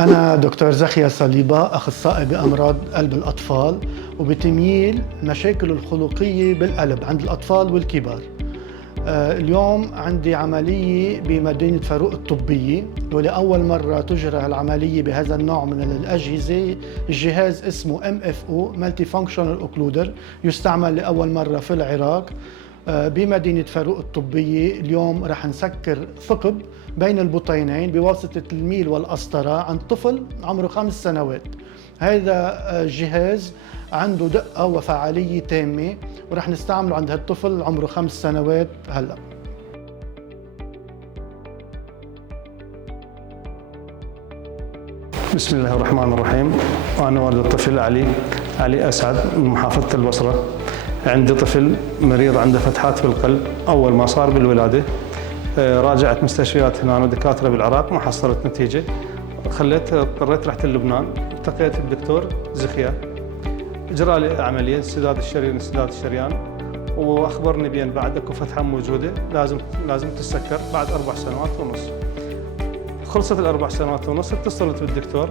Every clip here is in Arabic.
أنا دكتور زكية صليبة، أخصائي بأمراض قلب الأطفال وبتمييل المشاكل الخلقية بالقلب عند الأطفال والكبار. اليوم عندي عملية بمدينة فاروق الطبية، ولأول مرة تجرى العملية بهذا النوع من الأجهزة. الجهاز اسمه MFO Multi Functional Occluder، يستعمل لأول مرة في العراق بمدينة فاروق الطبية. اليوم رح نسكر ثقب بين البطينين بواسطة الميل والقسطرة عند طفل عمره 5 سنوات. هذا الجهاز عنده دقة وفعالية تامة، ورح نستعمله عند هالطفل عمره 5 سنوات هلأ. بسم الله الرحمن الرحيم. أنا والد الطفل علي أسعد من محافظة البصرة. عندي طفل مريض عنده فتحات في القلب. أول ما صار بالولادة راجعت مستشفيات هنا ودكاترة بالعراق، ما حصلت نتيجة. اضطريت رحت للبنان، التقيت بالدكتور زخية، اجرى لي عملية انسداد الشريان، واخبرني بان بعد اكو فتحة موجودة لازم تسكر بعد 4 سنوات ونص. خلصت ال4 سنوات ونص، اتصلت بالدكتور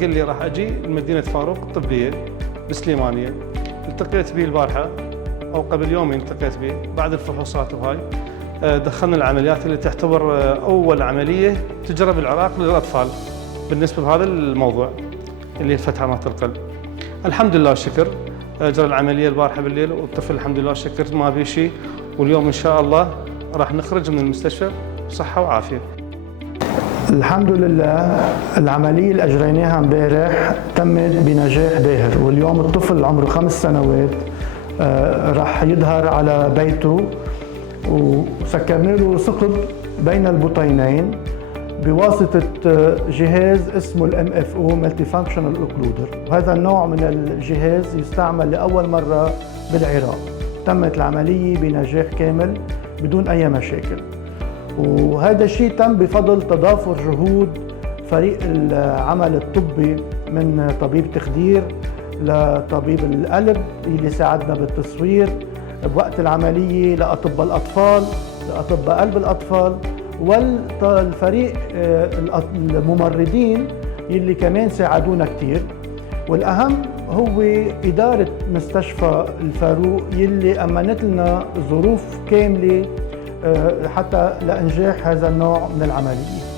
قال لي راح اجي لمدينة فاروق الطبية بسليمانية. التقيت به البارحة او قبل يومين، التقيت به بعد الفحوصات وهاي. دخلنا العمليات اللي تعتبر اول عملية تجرى بالعراق للاطفال بالنسبة لهذا الموضوع اللي الفتحة مالت القلب. الحمد لله والشكر، اجرى العملية البارحة بالليل، والطفل الحمد لله والشكر ما بيه شيء، واليوم ان شاء الله راح نخرج من المستشفى بصحة وعافية. الحمد لله العملية اللي أجريناها امبارح تمت بنجاح باهر، واليوم الطفل عمره 5 سنوات راح يظهر على بيته، وسكرنا له ثقب بين البطينين بواسطة جهاز اسمه MFO Multi Functional Occluder. وهذا النوع من الجهاز يستعمل لأول مرة بالعراق. تمت العملية بنجاح كامل بدون أي مشاكل، وهذا الشيء تم بفضل تضافر جهود فريق العمل الطبي من طبيب تخدير لطبيب القلب اللي ساعدنا بالتصوير بوقت العملية، لأطباء الأطفال، لأطباء قلب الأطفال، والفريق الممرضين اللي كمان ساعدونا كتير. والأهم هو إدارة مستشفى الفاروق يلي أمنت لنا ظروف كاملة حتى لإنجاح هذا النوع من العملية.